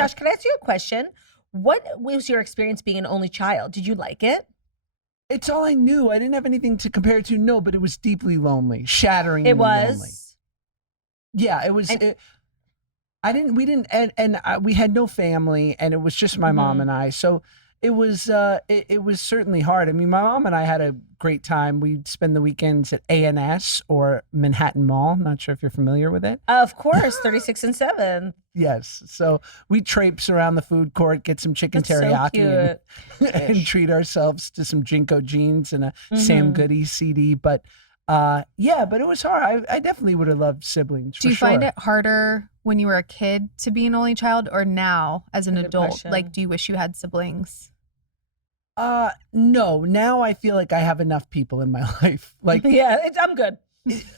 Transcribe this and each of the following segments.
Josh, can I ask you a question? What was your experience being an only child? Did you like it? It's all I knew. I didn't have anything to compare it to. No, but it was deeply lonely, shatteringly lonely. It was. Yeah, it was. We had no family, and it was just my mom and I. So it was certainly hard. I mean, my mom and I had a great time. We'd spend the weekends at A&S or Manhattan Mall. Not sure if you're familiar with it. Of course, 36 and 7. Yes. So we traipse around the food court, get some chicken teriyaki, and treat ourselves to some Jinko jeans and a Sam Goody CD. But but it was hard. I definitely would have loved siblings. Do you find it harder when you were a kid to be an only child, or now as an adult? Like, do you wish you had siblings? No. Now I feel like I have enough people in my life. Like, I'm good.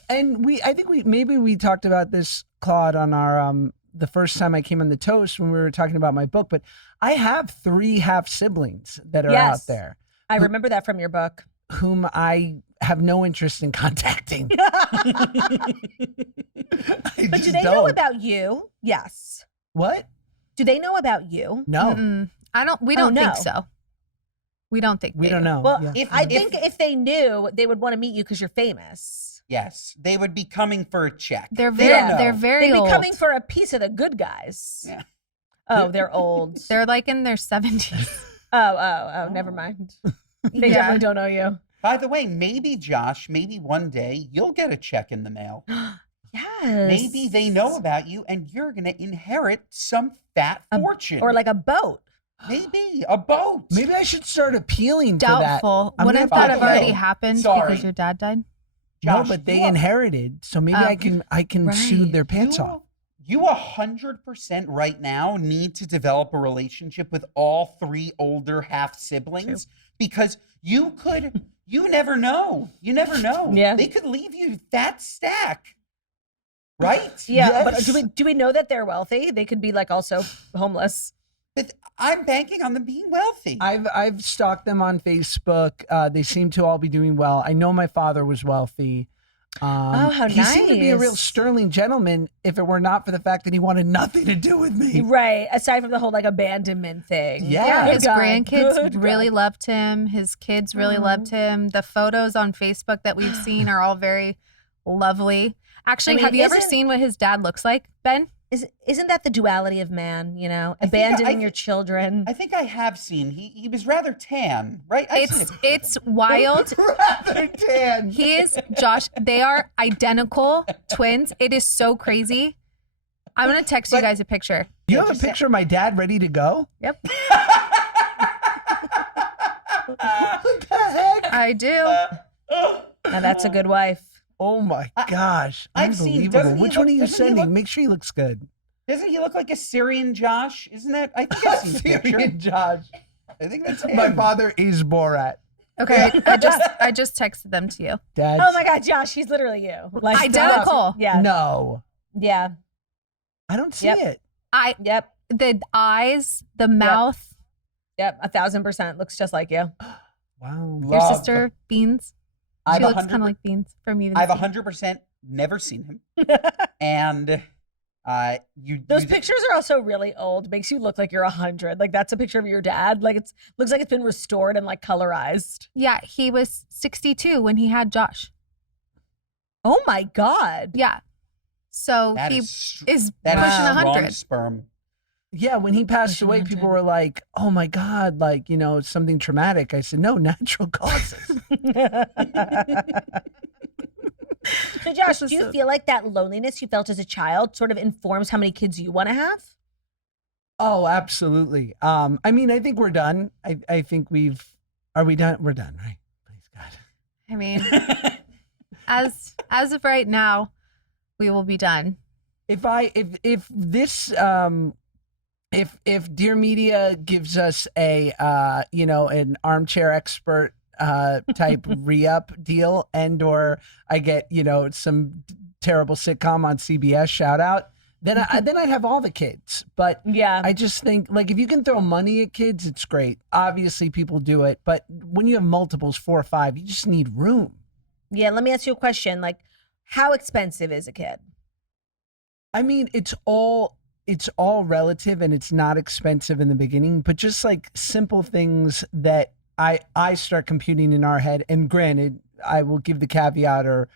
And I think we talked about this, Claude, on our the first time I came on the Toast when we were talking about my book. But I have 3 half siblings that are out there. I remember that from your book. Whom I have no interest in contacting. But do they know about you? Yes. What? Do they know about you? No. We don't think so. We don't think we don't know. Well, I think if they knew, they would want to meet you because you're famous. Yes, they would be coming for a check. They're very They'd old. be coming for a piece of the good guys. Yeah. Oh, they're old. They're like in their 70s. Oh, never mind. They definitely don't know you. By the way, maybe Josh, maybe one day you'll get a check in the mail. Yes. Maybe they know about you and you're going to inherit some fat fortune. Or like a boat. Maybe a boat. Maybe I should start appealing Doubtful. for that. Wouldn't that have already happened because your dad died? Josh, no, but they inherited, so maybe I can sue their pants off. You 100% right now need to develop a relationship with all 3 older half siblings because you never know. You never know. Yeah. They could leave you that stack. Right? Yeah. Yes. But do we know that they're wealthy? They could be like also homeless. But I'm banking on them being wealthy. I've stalked them on Facebook. They seem to all be doing well. I know my father was wealthy. How nice. He seemed to be a real sterling gentleman if it were not for the fact that he wanted nothing to do with me. Right. Aside from the whole like abandonment thing. Yeah. His grandkids really loved him. His kids really loved him. The photos on Facebook that we've seen are all very lovely. Actually, have you ever seen what his dad looks like, Ben? Isn't that the duality of man, you know, abandoning your children? I think I have seen. He was rather tan, right? It's wild. Rather tan. He is, Josh, they are identical twins. It is so crazy. I'm going to text you guys a picture. You have a picture of my dad ready to go? Yep. What the heck? I do. Now that's a good wife. Oh my gosh. I've seen, unbelievable. Which one are you sending? Make sure he looks good. Doesn't he look like a Syrian Josh? Isn't that? I think I've seen the picture. Syrian Josh. I think that's him. My father is Borat. Okay, I just texted them to you. Dad. Oh my God, Josh, he's literally you. Like identical. Yeah. No. Yeah. I don't see it. Yep. The eyes, the mouth. Yep. 1,000% looks just like you. Wow. Your sister, Beans. She looks kind of like Beans from you. I've 100% never seen him. And those pictures are also really old. Makes you look like you're 100. Like that's a picture of your dad. Like looks like it's been restored and like colorized. Yeah, he was 62 when he had Josh. Oh my God. Yeah. So that he is pushing 100. Sperm. Yeah, when he passed away, people were like, "Oh my God, like, you know, something traumatic." I said, "No, natural causes." So Josh, do you feel like that loneliness you felt as a child sort of informs how many kids you want to have? Oh, absolutely. I mean, I think we're done. I think are we done? We're done, right? Please God. I mean, as of right now, we will be done. If Dear Media gives us a an armchair expert type re-up deal, and or I get some terrible sitcom on CBS shout out, then I'd have all the kids. But yeah, I just think like if you can throw money at kids, it's great. Obviously, people do it, but when you have multiples, 4 or 5, you just need room. Yeah, let me ask you a question. Like, how expensive is a kid? I mean, it's all it's all relative and it's not expensive in the beginning, but just like simple things that I start computing in our head. And granted, I will give the caveat or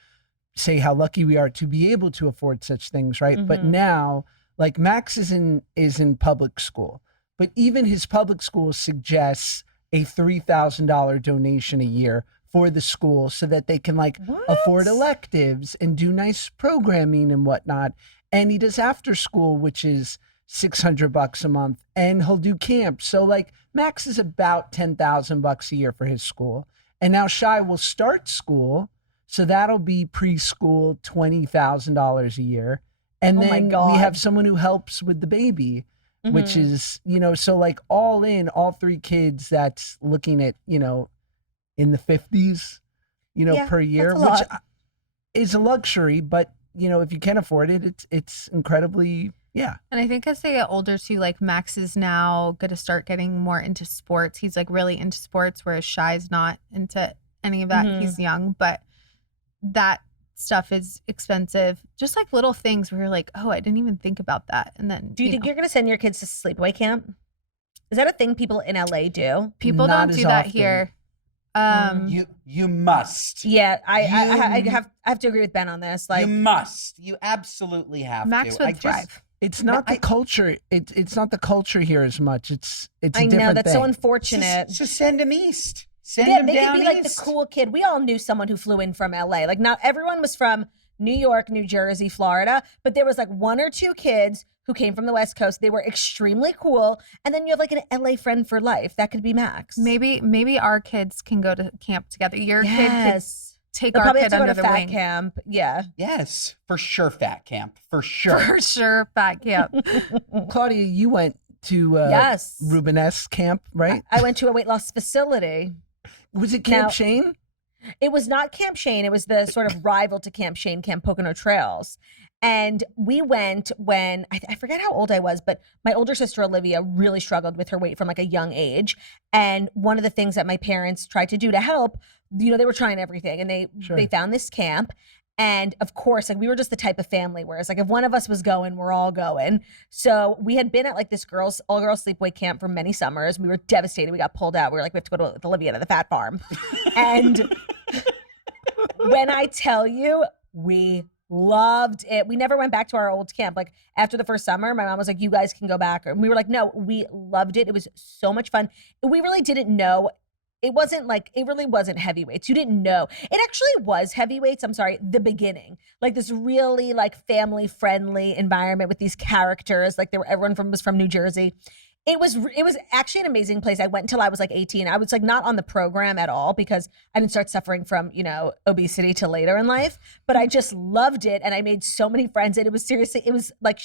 say how lucky we are to be able to afford such things, right? But now, like Max is in public school, but even his public school suggests a $3,000 donation a year for the school so that they can like afford electives and do nice programming and whatnot. And he does after school, which is $600 a month, and he'll do camp. So like Max is about $10,000 a year for his school. And now Shy will start school. So that'll be preschool, $20,000 a year. And then we have someone who helps with the baby, which is, you know, so like all in, all 3 kids, that's looking at, you know, in the 50s, you know, per year, which is a luxury, but you know, if you can afford it, it's incredibly, And I think as they get older too, like Max is now going to start getting more into sports. He's like really into sports, whereas Shy's not into any of that. He's young, but that stuff is expensive. Just like little things where you're like, oh, I didn't even think about that. And then do you think you're going to send your kids to sleepaway camp? Is that a thing people in LA do? People don't do that here. You must. Yeah, I have to agree with Ben on this. Like you must. You absolutely have Max to. would thrive. It's not the culture. It's not the culture here as much. It's a I different know that's thing. so unfortunate. Just send him east. Send him they down could be like east. the cool kid. We all knew someone who flew in from LA. Like not everyone was from New York, New Jersey, Florida, but there was like 1 or 2 kids who came from the West Coast. They were extremely cool. And then you have like an LA friend for life. That could be Max. Maybe our kids can go to camp together. Your kid could take They'll our probably kid have to go under to the fat wing. camp. Yeah. Yes, for sure, fat camp. For sure. For sure, fat camp. Claudia, you went to Rubenesque camp, right? I went to a weight loss facility. Was it Camp Shane? It was not Camp Shane. It was the sort of rival to Camp Shane, Camp Pocono Trails. And we went when, I forget how old I was, but my older sister Olivia really struggled with her weight from like a young age. And one of the things that my parents tried to do to help, you know, they were trying everything and they found this camp. And of course, like we were just the type of family, whereas like if one of us was going, we're all going. So we had been at like this all girls sleepaway camp for many summers. We were devastated. We got pulled out. We were like, we have to go to Olivia to the fat farm. And when I tell you, we loved it. We never went back to our old camp. Like after the first summer, my mom was like, you guys can go back. And we were like, no, we loved it. It was so much fun. We really didn't know. It really wasn't heavyweights. You didn't know. It actually was heavyweights. I'm sorry, the beginning. Like this really like family friendly environment with these characters. Like everyone was from New Jersey. It was actually an amazing place. I went until I was like 18. I was like not on the program at all because I didn't start suffering from, you know, obesity till later in life, but I just loved it. And I made so many friends. And it was like,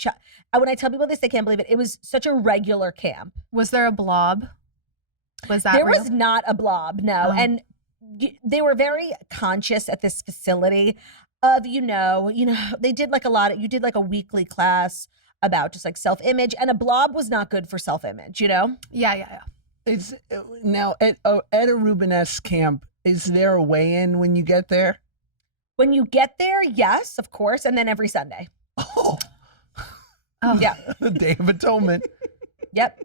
when I tell people this, they can't believe it. It was such a regular camp. Was there a blob? Was that There real? was not a blob, no. Oh. And they were very conscious at this facility of, you know, they did like you did like a weekly class about just like self-image, and a blob was not good for self-image, you know? Yeah. It's now at a Rubenesque camp, is there a weigh-in when you get there? When you get there, yes, of course, and then every Sunday. Oh. Oh. Yeah. The Day of Atonement. Yep.